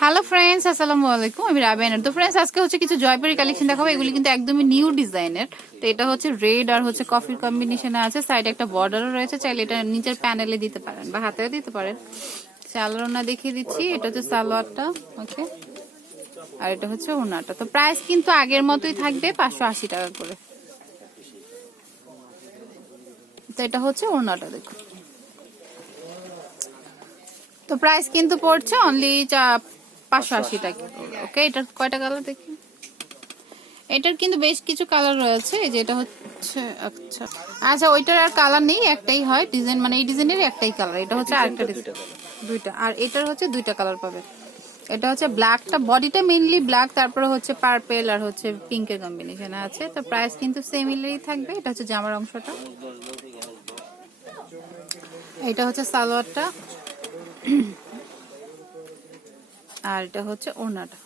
Hello friends আসসালামু আলাইকুম আমি রাবেয়ানের তো ফ্রেন্ডস আজকে হচ্ছে কিছু জয়পুরি কালেকশন দেখাবো। এগুলি কিন্তু একদমই নিউ ডিজাইনের তো এটা হচ্ছে রেড আর হচ্ছে কফির কম্বিনেশনে আছে। সাইডে একটা বর্ডারও রয়েছে। চাইলে এটা নিচের প্যানেলে দিতে পারেন বা হাতেও দিতে পারেন। সালোয়ারটা দেখিয়ে দিচ্ছি। এটা হচ্ছে সালোয়ারটা। ওকে আর এটা হচ্ছে ওনাটা তো প্রাইস কিন্তু আগের মতোই থাকবে, পাঁচশো আশি টাকা করে। তো এটা হচ্ছে ওনাটা দেখুন। তো প্রাইস কিন্তু পড়ছে অনলি পাঁচশো আশি টাকা। ওকে এটার কয়টা কালার দেখি? এটার কিন্তু বেশ কিছু কালার রয়েছে এই যে এটা হচ্ছে আচ্ছা। আচ্ছা ওইটার আর কালার নেই একটাই হয় ডিজাইন মানে এই ডিজাইনের একটাই কালার এটা হচ্ছে আরেকটা দুইটা আর এটার হচ্ছে দুইটা কালার পাবে। এটা হচ্ছে ব্ল্যাকটা বডিটা মেইনলি ব্ল্যাক তারপরে হচ্ছে পার্পেল আর হচ্ছে পিঙ্কের কম্বিনেশন আছে। তো প্রাইস কিন্তু সেমিলারই থাকবে এটা হচ্ছে জামার অংশটা। এটা হচ্ছে সালোয়ারটা। আর এটা হচ্ছে ওনাটা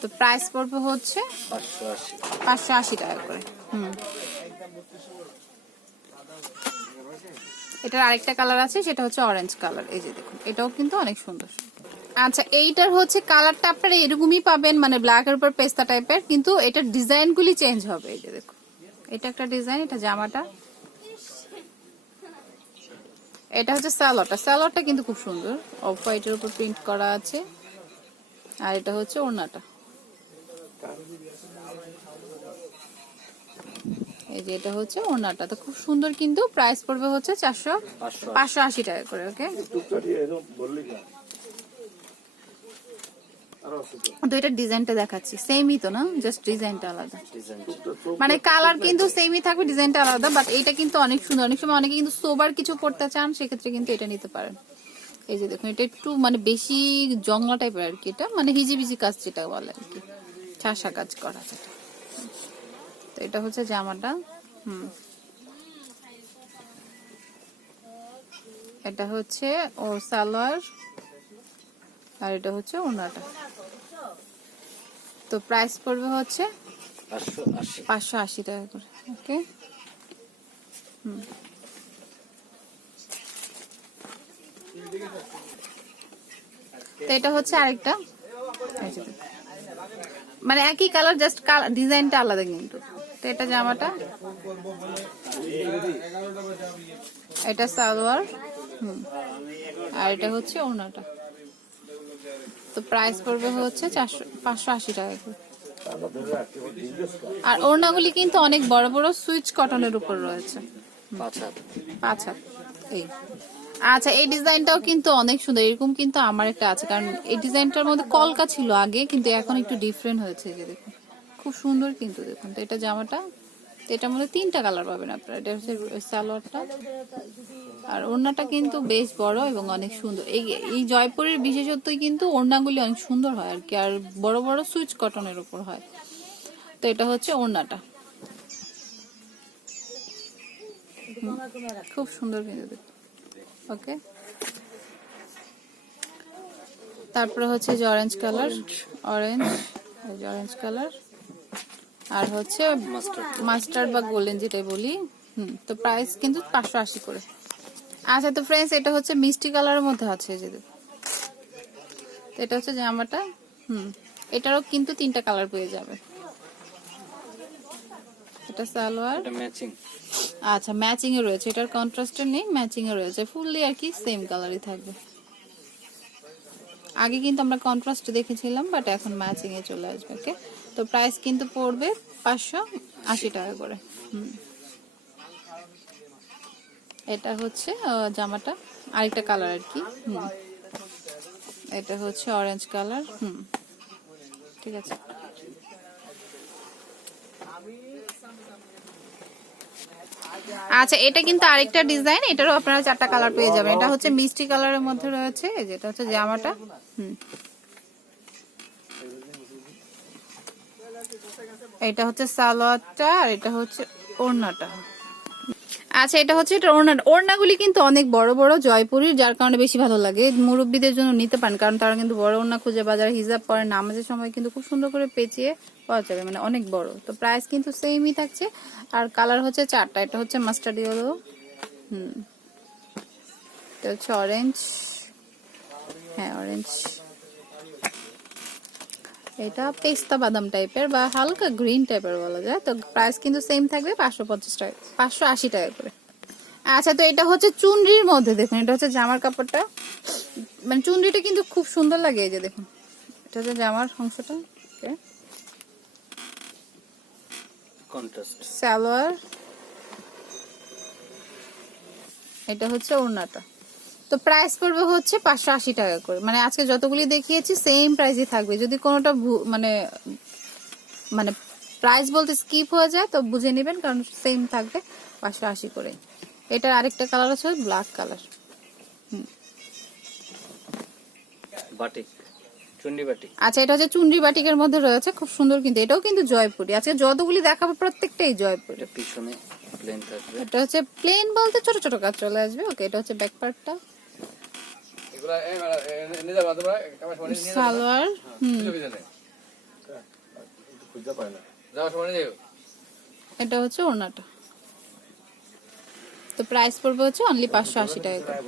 তো প্রাইস পড়বে হচ্ছে পাঁচশো আশি টাকা করে। হুম। এটার আরেকটা কালার আছে, সেটা হচ্ছে অরেঞ্জ কালার এই যে দেখুন, এটাও কিন্তু অনেক সুন্দর। আচ্ছা এইটার হচ্ছে কালারটা আপনারা এরকমই পাবেন মানে ব্ল্যাকের উপর পেস্তা টাইপের কিন্তু এটার ডিজাইনগুলি চেঞ্জ হবে। এই যে দেখুন, এটা একটা ডিজাইন এটা জামাটা। এটা হচ্ছে স্যালোটা। স্যালোয়ারটা কিন্তু খুব সুন্দর। অফ হোয়াইটের উপর প্রিন্ট করা আছে। আর এটা হচ্ছে ওড়নাটা। এই যে এটা হচ্ছে ওড়নাটা। তো খুব সুন্দর কিন্তু। প্রাইস পড়বে হচ্ছে চারশো পাঁচশো আশি টাকা করে, ওকে? তো। এটা ডিজাইনটা দেখাচ্ছি। সেমই তো না? জাস্ট ডিজাইনটা আলাদা। মানে কালার কিন্তু সেমই থাকবে ডিজাইনটা আলাদা বাট এটা কিন্তু অনেক সুন্দর। অনেক সময় অনেকে কিন্তু সোবার কিছু পড়তে চান সেক্ষেত্রে কিন্তু এটা নিতে পারেন। এই যে দেখুন এটা একটু মানে বেশি জংলা টাইপের আর কি এটা। মানে হিজিবিজি কাজ যেটা বলে আর কি। ছাসা কাজ করা যেটা। তো এটা হচ্ছে জামাটা। হুম। এটা হচ্ছে ও সালোয়ার আর এটা হচ্ছে ওনাটা তো প্রাইস পড়বে হচ্ছে পাঁচশো আশি। টাকা করে ওকে তো এটা হচ্ছে আরেকটা। মানে একই কালার জাস্ট ডিজাইনটা আলাদা কিন্তু। তো এটা জামাটা। এটা সালোয়ার। হুম। আর এটা হচ্ছে ওনাটা তো প্রাইস পড়বে হচ্ছে চারশো পাঁচশো আশি টাকা করে। আর ওড়নাগুলি কিন্তু অনেক বড় বড় সুইচ কটনের উপর রয়েছে। হাত। এই। আচ্ছা এই ডিজাইনটাও কিন্তু অনেক সুন্দর এরকম কিন্তু আমার একটা আছে কারণ এই ডিজাইনটার মধ্যে কলকা ছিল আগে কিন্তু এখন একটু ডিফারেন্ট হয়েছে যে দেখুন। খুব সুন্দর কিন্তু দেখুন তো এটা জামাটা তো এটার মধ্যে তিনটা কালার পাবেন আপনারা এটা হচ্ছে সালোয়ারটা আর ওড়নাটা কিন্তু বেশ বড় এবং অনেক সুন্দর। এই এই জয়পুরের বিশেষত্বই কিন্তু ওড়নাগুলি অনেক সুন্দর হয় আর কি আর বড় বড় সুইচ কটনের উপর হয়। তো এটা হচ্ছে ওড়নাটা। খুব সুন্দর কিন্তু ওকে। তারপরে হচ্ছে যে orange colour orange orange colour আর হচ্ছে মাস্টার্ড বা গোল্ডেন যেটাই বলি হুম তো প্রাইস কিন্তু পাঁচশো আশি করে। আচ্ছা তো ফ্রেন্ডস এটা হচ্ছে মিষ্টি কালারের মধ্যে আছে যে তো এটা হচ্ছে জামাটা হুম এটারও কিন্তু তিনটা কালার পেয়ে যাবে। এটা সালোয়ার। ম্যাচিং আচ্ছা ম্যাচিং এ রয়েছে এটার কন্ট্রাস্টে নেই ম্যাচিং এ রয়েছে ফুললি আর কি সেম কালারই থাকবে। আগে কিন্তু আমরা কন্ট্রাস্ট দেখেছিলাম বাট এখন ম্যাচিং এ চলে আসবে ওকে তো প্রাইস কিন্তু পড়বে পাঁচশো আশি টাকা করে হুম। এটা হচ্ছে জামাটা। আরেকটা কালার আর কি, হুম। এটা হচ্ছে অরেঞ্জ কালার হুম। ঠিক আছে। আচ্ছা এটা কিন্তু আরেকটা ডিজাইন এটারও আপনারা চারটা কালার পেয়ে যাবেন। এটা হচ্ছে মিষ্টি কালারের মধ্যে রয়েছে যেটা হচ্ছে জামাটা, হুম। এটা হচ্ছে সালোয়ারটা আর এটা হচ্ছে ওড়নাটা। আচ্ছা এটা হচ্ছে এটা ওড়না ওড়নাগুলি কিন্তু অনেক বড় বড় জয়পুরির, যার কারণে বেশি ভালো লাগে। মুরব্বীদের জন্য নিতে পারেন, কারণ তারা কিন্তু বড় ওড়না খুঁজে বাজারে হিজাব পরে নামাজের সময় কিন্তু খুব সুন্দর করে পেঁচিয়ে পাওয়া যাবে মানে অনেক বড়। তো প্রাইস কিন্তু সেমই থাকছে। আর কালার হচ্ছে চারটা, এটা হচ্ছে মাস্টার্ড ইয়েলো হুম। এটা হচ্ছে অরেঞ্জ হ্যাঁ অরেঞ্জ এটা পেস্তা বাদাম টাইপের বা হালকা গ্রিন টাইপের বলা যায়। তো প্রাইস কিন্তু সেম থাকবে পাঁচশো পঞ্চাশ টাকা পাঁচশো আশি টাকা করে। আচ্ছা তো এটা হচ্ছে চুনরির মধ্যে দেখুন এটা হচ্ছে জামার কাপড়টা। মানে চুনরিটা কিন্তু খুব সুন্দর লাগে এই যে দেখুন। এটা হচ্ছে জামার অংশটা সালোয়ার। এটা হচ্ছে ওড়নাটা। তো প্রাইস পড়বে হচ্ছে পাঁচশো আশি টাকা করে। মানে আজকে যতগুলি দেখিয়েছি সেম প্রাইসই থাকবে। যদি কোনোটা মানে মানে প্রাইস বলতে স্কিপ হয়ে যায় তো বুঝে নেবেন কারণ সেম থাকবে পাঁচশো আশি করে। এটার আরেকটা কালার আছে ব্ল্যাক কালার বাটিক আচ্ছা এটা হচ্ছে চুনরি বাটিকের মধ্যে রয়েছে খুব সুন্দর কিন্তু এটাও কিন্তু জয়পুরি। আজকে যতগুলি দেখাবো প্রত্যেকটাই জয়পুরি। পিছনে প্লেন থাকবে। এটা হচ্ছে প্লেন বলতে ছোট ছোট কাজ চলে আসবে। ওকে এটা হচ্ছে ব্যাক পার্টটা সালোয়ার যাও এটা হচ্ছে ওড়নাটা। তো প্রাইস পড়বে হচ্ছে অনলি পাঁচশো আশি টাকা করে।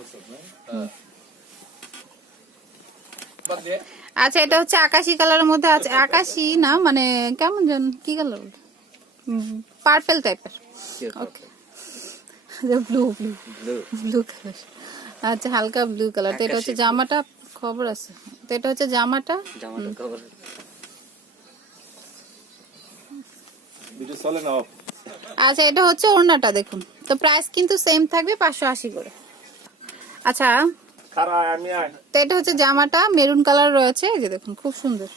আচ্ছা এটা হচ্ছে আকাশি কালারের মধ্যে আছে। আকাশি না মানে কেমন যেন কি কালার পার্পেল টাইপের okay blue blue blue colour আচ্ছা হালকা ব্লু কালার তো এটা হচ্ছে জামাটা খবর আছে। তো এটা হচ্ছে জামাটা? জামাটা আচ্ছা এটা হচ্ছে ওড়নাটা দেখুন। তো প্রাইস কিন্তু সেম থাকবে পাঁচশো আশি করে। আচ্ছা। তো এটা হচ্ছে জামাটা মেরুন কালার রয়েছে। এই যে দেখুন খুব সুন্দর আপনি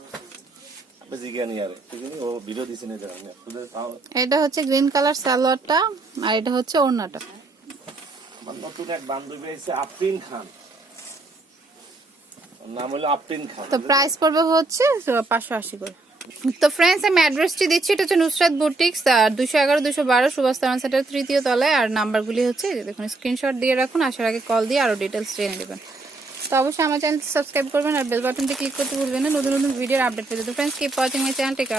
জিজ্ঞাসা নিয়ে আরে ঠিক আছে ও ভিডিও দিছি না জানি না তোদের তাও- এটা হচ্ছে গ্রিন কালার সালোয়ারটা আর এটা হচ্ছে ওড়নাটা। নতুন এক বান্ধবী আফরিন খান। নাম হলো আফরিন খান। তো প্রাইস পড়বে হচ্ছে পাঁচশো আশি করে। তো ফ্রেন্ডস আমি অ্যাড্রেসটি দিচ্ছি। এটা হচ্ছে নুসরাত বুটিক্স আর দুশো এগারো দুশো বারো সুভাষ তারান তৃতীয় তলায়। আর নাম্বারগুলি হচ্ছে দেখুন স্ক্রিনশট দিয়ে রাখুন। আসার আগে কল দিয়ে আরও ডিটেলস জেনে নেবেন। তো অবশ্যই আমার চ্যানেলটি সাবস্ক্রাইব করবেন আর বেল বাটনটি ক্লিক করতে ভুলবেন না। নতুন নতুন ভিডিওর আপডেট পেতে তো friends keep watching my channel tech